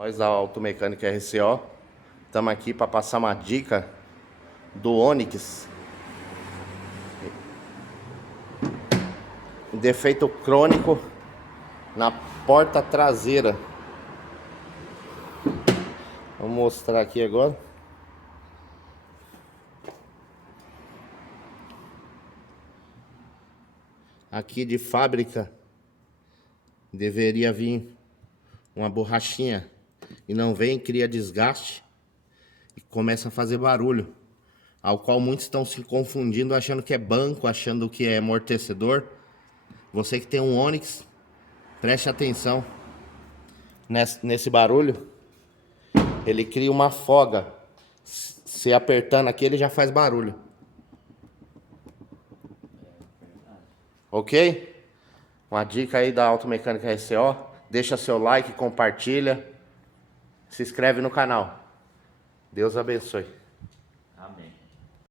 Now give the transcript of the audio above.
Nós da Automecânica RCO estamos aqui para passar uma dica do Onix. Defeito crônico na porta traseira. Vou mostrar aqui agora. Aqui de fábrica deveria vir uma borrachinha e não vem, cria desgaste e começa a fazer barulho, ao qual muitos estão se confundindo, achando que é banco, achando que é amortecedor. Você que tem um Onix, preste atenção nesse barulho. Ele cria uma folga. Se apertando aqui, ele já faz barulho. Ok? Uma dica aí da Automecânica RCO. Deixa seu like, compartilha. Se inscreve no canal. Deus abençoe.